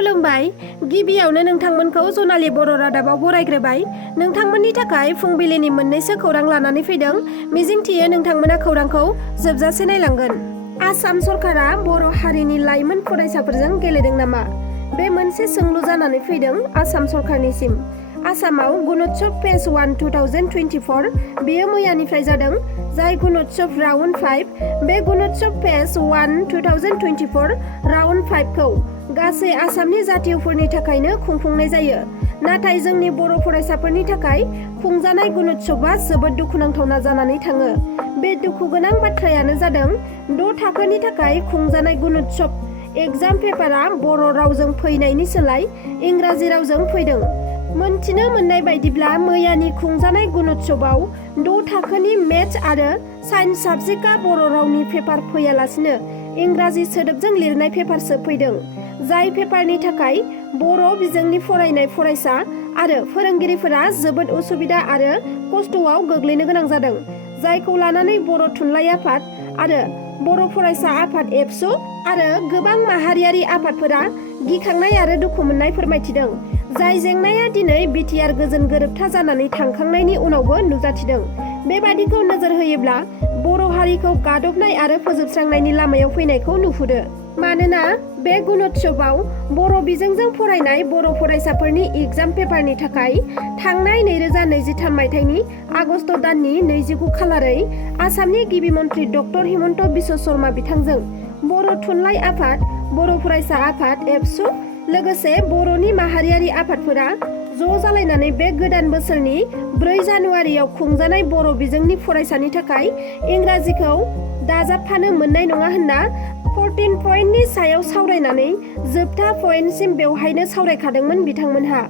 खुलुमबाय। गिबियावनो नोंथांमोनखौ जनालि बर' रादाबाव बरायग्रोबाय। नोंथांमोननि थाखाय फुंबिलिनि मोननैसो खौरां लानानै फैदों। मिजिंथियो नोंथांमोना खौरांखौ जोबजासे नायलांगोन। आसाम सरकारा बर' हारिनि लाइमोन फरायसाफोरजों गेलेदों नामा? बे मोनसे सोंलु जानानै फैदों आसाम सरकारनिसिम। आसामाव गणोत्सव फेज 1 2024 बेयो मैयानिफ्राय जादों, जाय गणोत्सव राउन्ड 5। बे गणोत्सव फेज 1 2024 राउन्ड 5 खौ गासै आसामनि जातिफोरनि थाखायनो खुंफुंनाय जायो। नाथाय जोंनि बर' फरायसाफोरनि थाखाय खुंजानाय गणोत्सवआ जोबोद दुखुनांथावना जानानै थाङो। बे दुखुगोनां बाथ्रायानो जादों 6 थाखोनि थाखाय खुंजानाय गणोत्सव एग्जाम पेपारआ बर' रावजों फैनायनि सोलाय इंराजि रावजों फैदों। मोनथिनो मोननाय बायदिब्ला मैयानि खुंजानाय गणोत्सवआव 6 थाखोनि मेथ्स आरो साइन्स साबजेक्टआ बर' रावनि पेपार फैयालासिनो इंराजि सोदोबजों लिरनाय पेपारसो फैदों। जाय पेपारनि थाखाय बर' बिजोंनि फरायनाय फरायसा आरो फोरोंगिरिफोरा जोबोद उसुबिदा आरो खस्थ'आव गोग्लैनो गोनां जादों। जायखौ लानानै बर' थुनलाइ आफाद आरो बर' फरायसा आफाद एबसु आरो गोबां माहारियारि आफादफोरा गिखांनाय आरो दुखु मोननाय फोरमायथिदों। जाय जेंनाया दिनै बिटिआर गोजोन गोरोबथा जानानै थांखांनायनि उनावबो नुजाथिदों। बेबादिखौ नोजोर होयोब्ला बर' हारिखौ गादबनाय आरो फोजोबस्रांनायनि लामायाव फैनायखौ नुहुरो। मानोना बे गणोत्सवआव बर' बिजोंजों फरायनाय बर' फरायसाफोरनि एग्जाम पेपारनि थाखाय थांनाय 2023 मायथाइनि आगस्ट दाननि 29 खालारै आसामनि गिबि मन्थ्रि डक्टर हिमन्त बिश्व शर्मा बिथांजों बर' थुनलाइ आफाद, बर' फरायसा आफाद एबसु लोगोसे बर'नि माहारियारि आफादफोरा ज' जालायनानै बे गोदान बोसोरनि 4 जानुवारियाव खुंजानाय बर' बिजोंनि फरायसानि थाखाय इंराजिखौ दाजाबफानो मोननाय नङा होनना 14 पइन्टनि सायाव सावरायनानै जोबथा पइन्टसिम बेवहायनो सावरायखादोंमोन बिथांमोनहा।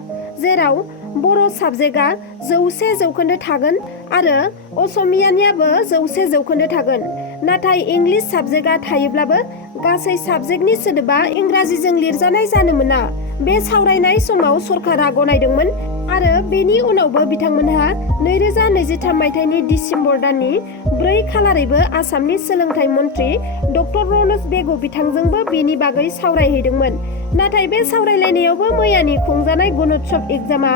जेराव बर' साबजेक्टआ 100% थागोन आरो असमियानियाबो 100% थागोन। नाथाय इंलिश साबजेक्टआ थायोब्लाबो गासै साबजेक्टनि सोदोबा इंराजिजों लिरजानाय जानो मोना। बे सावरायनाय समाव सरकारा गनायदोंमोन आरो बेनि उनावबो बिथांमोनहा 2023 मायथाइनि डिसेम्बर दाननि 4 खालारैबो आसामनि सोलोंथाइ मन्थ्रि डक्टर रनज बेग' बिथांजोंबो बेनि बागै सावरायहैदोंमोन। नाथाय बे सावरायलायनायावबो मैयानि खुंजानाय गणोत्सव एग्जामा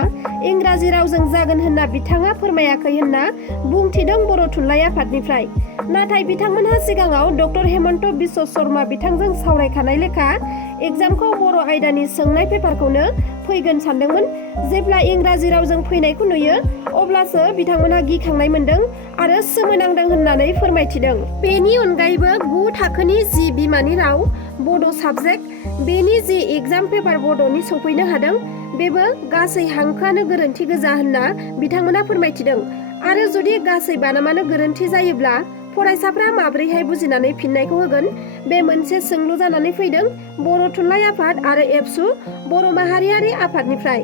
इंराजि रावजों जागोन होनना बिथाङा फोरमायाखै होनना बुंथिदों बर' थुनलाइ आफादनिफ्राय। नाथाय बिथांमोनहा सिगाङाव डक्टर हिमन्त बिश्व शर्मा बिथांजों सावरायखानाय लेखा एग्जामखौ बर' आयदानि सोंनाय पेपारखौनो फैगोन सानदोंमोन। जेब्ला इंराजि रावजों फैनायखौ नुयो अब्लासो बिथांमोनहा गिखांनाय मोनदों आरो सोमोनांदों होननानै फोरमायथिदों। बेनि अनगायैबो 9 थाखोनि जि बिमानि राव बड' साबजेक्ट बेनि जि एग्जाम पेपार बड'नि सफैनो हादों बेबो गासै हांखोआनो गोरोन्थि गोजा होनना बिथांमोना फोरमायथिदों। आरो जुदि गासै बानामानो गोरोन्थि जायोब्ला फरायसाफ्रा माब्रैहाय बुजिनानै फिननायखौ होगोन? बे मोनसे सोंलु जानानै फैदों बर' थुनलाइ आफाद आरो एबसु बर' माहारियारि आफादनिफ्राय।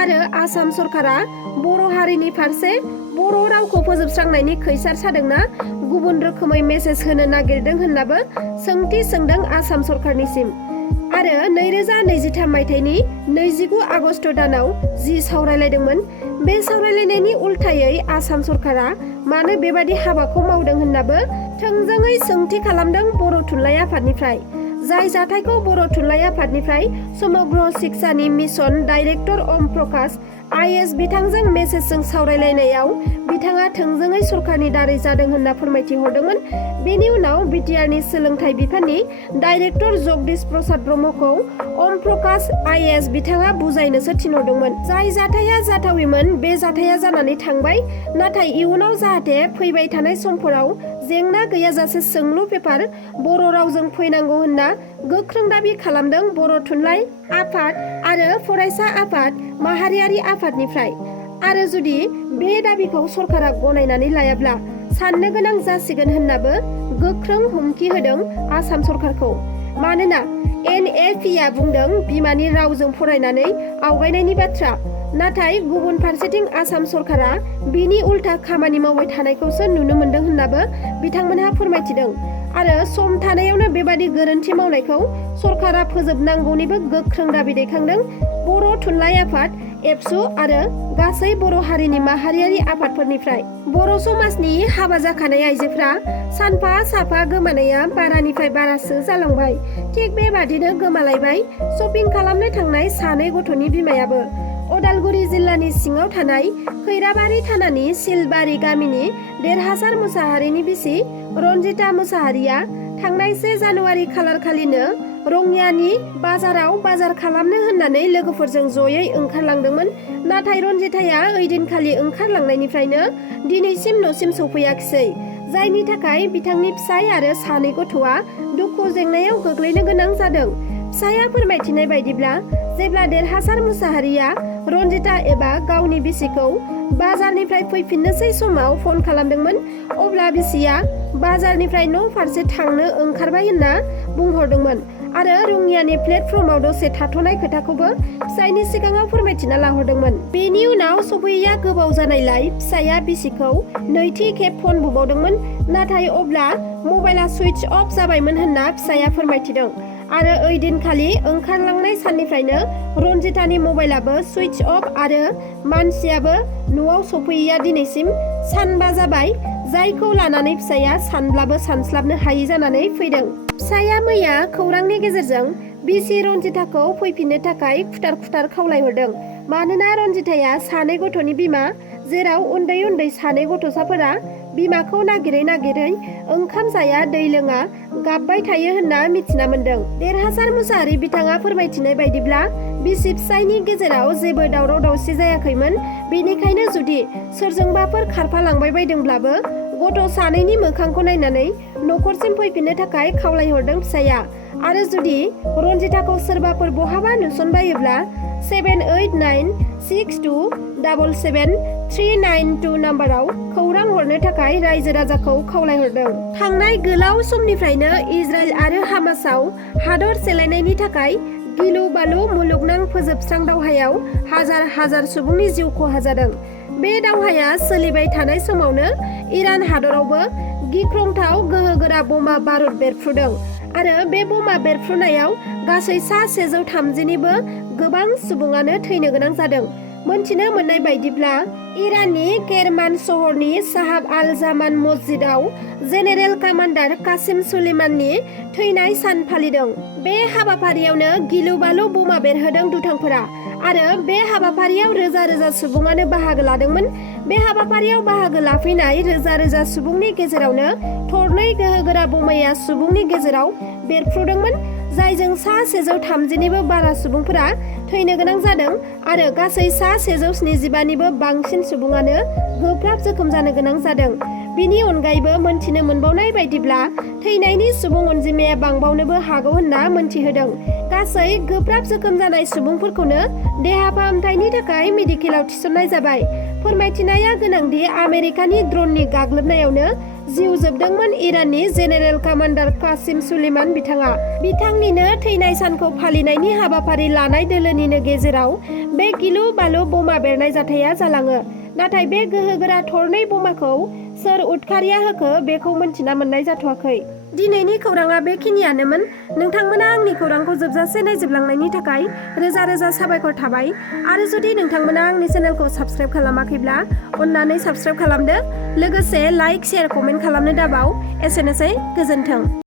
आरो आसाम सरकारा बर' हारिनि फारसे बर' रावखौ फोजोबस्रांनायनि खैसार सादोंना गुबुन रोखोमै मेसेज होनो नागिरदों होननाबो सोंथि सोंदों आसाम सरकारनिसिम। आरो 2023 मायथाइनि 29 आगस्ट दानाव जि सावरायलायदोंमोन बे सावरायलायनायनि उल्थायै आसाम सरकारा मानो बेबादि हाबाखौ मावदों होननाबो थोंजोङै सोंथि खालामदों बर' थुनलाइ आफादनिफ्राय। जाय जाथायखौ बर' थुनलाइ आफादनिफ्राय समग्र शिक्षानि mission director Om Prakash IAS बिथांजों मेसेजजों सावरायलायनायाव बिथाङा थोंजोङै सरकारनि दारै जादों होनना फोरमायथि हरदोंमोन। बेनि उनाव बिटिआरनि सोलोंथाइ बिफाननि डाइरेक्टर जगदीश प्रसाद ब्रह्मखौ ओम प्रकाश आइएस बिथाङा बुजायनोसो थिनहरदोंमोन। जाय जाथाया जाथावैमोन बे जाथाया जानानै थांबाय। नाथाय इयुनाव जाहाथे फैबाय थानाय समफोराव जेंना गैयाजासे सोंलु पेपार बर' रावजों फैनांगौ होनना गोख्रों दाबि खालामदों बर' थुनलाइ आफाद आरो फरायसा आफाद माहारियारि आफादनिफ्राय। आरो जुदि बे दाबिखौ सरकारा गनायनानै लायाब्ला साननो गोनां जासिगोन होननाबो गोख्रों हुमखि होदों आसाम सरकारखौ। मानोना NAP आ बुंदों बिमानि रावजों फरायनानै आवगायनायनि बाथ्रा। नाथाय गुबुन फारसेथिं आसाम सरकारा बिनि उल्था खामानि मावबाय थानायखौसो नुनो मोनदों होननाबो बिथांमोनहा फोरमायथिदों। आरो सम थानायावनो बेबादि गोरोन्थि मावनायखौ सरकारा फोजोबनांगौनिबो गोख्रों दाबि दैखांदों बर' थुनलाइ आफाद एबसु आरो गासै बर' हारिनि माहारियारि आफादफोरनिफ्राय। बर' समाजनि हाबा जाखानाय आइजोफ्रा सानफा साफा गोमानाया बारानिफ्राय बारासो जालांबाय। थिग बेबादिनो गोमालायबाय शपिं खालामनो थांनाय सानै गथ'नि बिमायाबो। अदालगुरि जिल्लानि सिङाव थानाय खैराबारि थानानि सिलबारि गामिनि देरहासार मुसाहारिनि बिसि रन्जिता मुसाहारिया थांनाय 1 जानुवारि खालारखालिनो रङियानि बाजाराव बाजार खालामनो होननानै लोगोफोरजों जयै ओंखारलांदोंमोन। नाथाय रन्जिताया ओइदिनखालि ओंखारलांनायनिफ्रायनो दिनैसिम न'सिम सफैयाखिसै, जायनि थाखाय बिथांनि फिसाय आरो सानै गथ'आ दुखु जेंनायाव गोग्लैनो गोनां जादों। फिसाया फोरमायथिनाय बायदिब्ला जेब्ला देरहासार मुसाहारिया रन्जिता एबा गावनि बिसिखौ बाजारनिफ्राय फैफिननोसै समाव फन खालामदोंमोन, अब्ला बिसिया बाजारनिफ्राय न' फारसे थांनो ओंखारबाय होनना बुंहरदोंमोन आरो रङियानि प्लेटफर्माव दसे थाथ'नाय खोथाखौबो फिसायनि सिगाङाव फोरमायथिना लाहरदोंमोन। बेनि उनाव सफैया गोबाव जानायलाय फिसाया बिसिखौ नैथि खेब फन बुबावदोंमोन, नाथाय अब्ला मबाइला सुइच अफ जाबायमोन होनना फिसाया फोरमायथिदों आरो ओइदिनखालि ओंखारलांनाय साननिफ्रायनो रन्जितानि मबाइलाबो सुइच अफ आरो मानसियाबो न'आव सफैयैया दिनैसिम सानबा जाबाय, जायखौ लानानै फिसाया सानब्लाबो सानस्लाबनो हायि जानानै फैदों। फिसाया मैया खौरांनि गेजेरजों बिसि रन्जिताखौ फैफिननो थाखाय खुथार खुथार खावलायहरदों। मानोना रन्जिताया सानै गथ'नि बिमा, जेराव उन्दै उन्दै सानै गथ'साफोरा बिमाखौ नागिरै नागिरै ओंखाम जाया दै लोङा गाबबाय थायो होनना मिथिना मोनदों। देरहासार मुसाहारि बिथाङा फोरमायथिनाय बायदिब्ला बिसि फिसायनि गेजेराव जेबो दावराव दावसि जायाखैमोन। बेनिखायनो जुदि सोरजोंबाफोर खारफालांबाय बायदोंब्लाबो गथ' सानैनि मोखांखौ नायनानै न'खरसिम फैफिननो थाखाय खावलायहरदों फिसाया। आरो जुदि रन्जिताखौ सोरबाफोर बहाबा नुसनबायोब्ला 7896277392 नाम्बाराव खौरां हरनो थाखाय रायजो राजाखौ खावलायहरदों। थांनाय गोलाव समनिफ्रायनो इजराइल आरो हामासआव हादर सेलायनायनि थाखाय गिलु बालु मुलुगनां फोजोबस्रां दावहायाव हाजार हाजार सुबुंनि जिउ खहा जादों। बे दावहाया सोलिबाय थानाय समावनो इरान हादरावबो गिख्रंथाव गोहोगोरा बमा बारुद बेरफ्रुदों आरो बे बमा बेरफ्रुनायाव गासै 130निबो गोबां सुबुङानो थैनो गोनां जादों। मोनथिनो मोननाय बायदिब्ला इराननि केरमान सहरनि साहाब आल जामान मस्जिदाव जेनेरेल कामान्डार कासिम सुलेमाननि थैनाय सान फालिदों। बे हाबाफारियावनो गिलु बालु बमा बेरहोदों दुथांफोरा आरो बे हाबाफारियाव रोजा रोजा सुबुङानो बाहागो लादोंमोन। बे हाबाफारियाव बाहागो लाफैनाय रोजा रोजा सुबुंनि गेजेरावनो थरनै गोहोगोरा बमाया सुबुंनि गेजेराव बेरफ्रुदोंमोन, जायजों 130निबो बारा सुबुंफोरा थैनो गोनां जादों आरो गासै 175निबो बांसिन सुबुङानो गोब्राब जोखोम जानो गोनां जादों। बिनि अनगायैबो मोनथिनो मोनबावनाय बायदिब्ला थैनायनि सुबुं अनजिमाया बांबावनोबो हागौ होनना मोनथिहोदों। गासै गोब्राब जोखोम जानाय सुबुंफोरखौनो देहा फाहामथायनि थाखाय मेडिकेलाव थिसननाय जाबाय। फोरमायथिनाया गोनांदि आमेरिकानि ड्रननि गाग्लोबनायावनो जिउ जोबदोंमोन इराननि जेनेरेल कामान्डार कासिम सुलेमान बिथाङा। बिथांनिनो थैनाय सानखौ फालिनायनि हाबाफारि लानाय दोलोनिनो गेजेराव बे गिलु बालु बमा बेरनाय जाथाया जालाङो। नाथाय बे गोहोगोरा थरनै बमाखौ सोर उदखारिया होखो बेखौ मोनथिना मोननाय जाथ'वाखै। दिनैनि खौराङा बेखिनियानोमोन। नोंथांमोना आंनि खौरांखौ जोबजासे नायजोबलांनायनि थाखाय रोजा रोजा साबायखर थाबाय। आरो जुदि नोंथांमोना आंनि चेनेलखौ साबस्क्राइब खालामाखैब्ला अन्नानै साबस्क्राइब खालामदो। लोगोसे लाइक, शेयार, कमेन्ट खालामनो दाबाव। एसेनोसै, गोजोन्थों।